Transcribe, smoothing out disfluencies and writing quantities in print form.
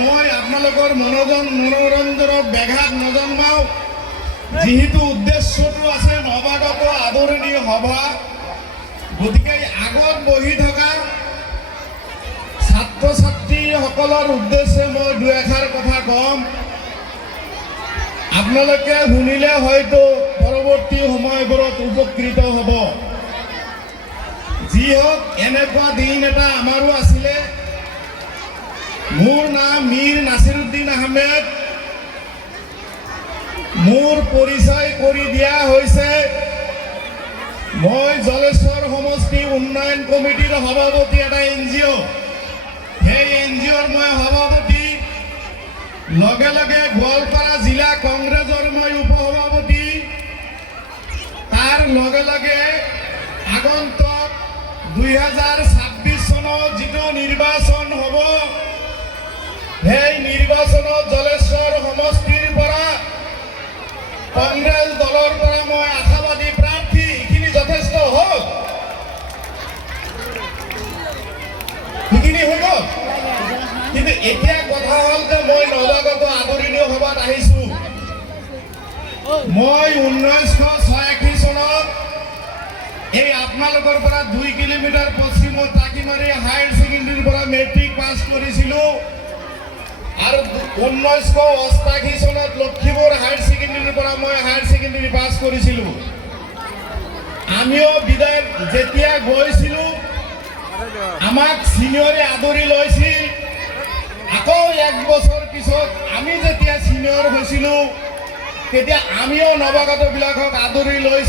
মই আপোনালোকৰ মনোৰঞ্জনত ব্যাঘাত নজন্মাও, যেহেতু উদ্দেশ্যটো আছে নৱাগত আদৰণী সভা, গতিকে আগত বহি থকা ছাত্ৰ ছাত্ৰীসকলৰ উদ্দেশ্যে মই দুই এষাৰ কথা কম। আপোনালোকে শুনিলে হয়তো পৰৱৰ্তী সময়বোৰত উপকৃত হ'ব। যি হওক, এনেকুৱা দিন এটা আমাৰো আছিলে। মোৰ নাম মীৰ নাছিৰুদ্দিন আহমেদ। মোৰ পৰিচয় কৰি দিয়া হৈছে, মই জলেশ্বৰ সমষ্টি উন্নয়ন কমিটিৰ সভাপতি এটা NGO। সেই NGOৰ মই সভাপতি, লগে লগে গোৱালপাৰা জিলা কংগ্ৰেছৰ মই উপসভাপতি, তাৰ লগে লগে আগন্তুক 2026 চনত যিটো নিৰ্বাচন হ'ব, সেই নিৰ্বাচনত জলেশ্বৰ সমষ্টিৰ পৰা কংগ্ৰেছ দলৰ পৰা মই আশাবাদী প্ৰাৰ্থী। এইখিনি যথেষ্ট হ'ল, সেইখিনি হৈ গ'ল। কিন্তু এতিয়া কথা হ'ল যে মই নৱাগত আদৰণীয় সভাত আহিছোঁ। মই 1986 চনত এই আপোনালোকৰ পৰা 2 কিলোমিটাৰ পশ্চিমত টাকিমাৰী হায়াৰ ছেকেণ্ডেৰীৰ পৰা মেট্ৰিক পাছ কৰিছিলোঁ, আৰু 1988 চনত লক্ষীপুৰ হায়াৰ ছেকেণ্ডেৰীৰ পৰা মই হায়াৰ ছেকেণ্ডেৰী পাছ কৰিছিলোঁ। আমিও বিদায় যেতিয়া গৈছিলোঁ, আমাক ছিনিয়ৰে আদৰি লৈছিল। আকৌ 1 বছৰ পিছত আমি যেতিয়া ছিনিয়ৰ হৈছিলোঁ, তেতিয়া আমিও নৱাগতবিলাকক আদৰি লৈছিলোঁ।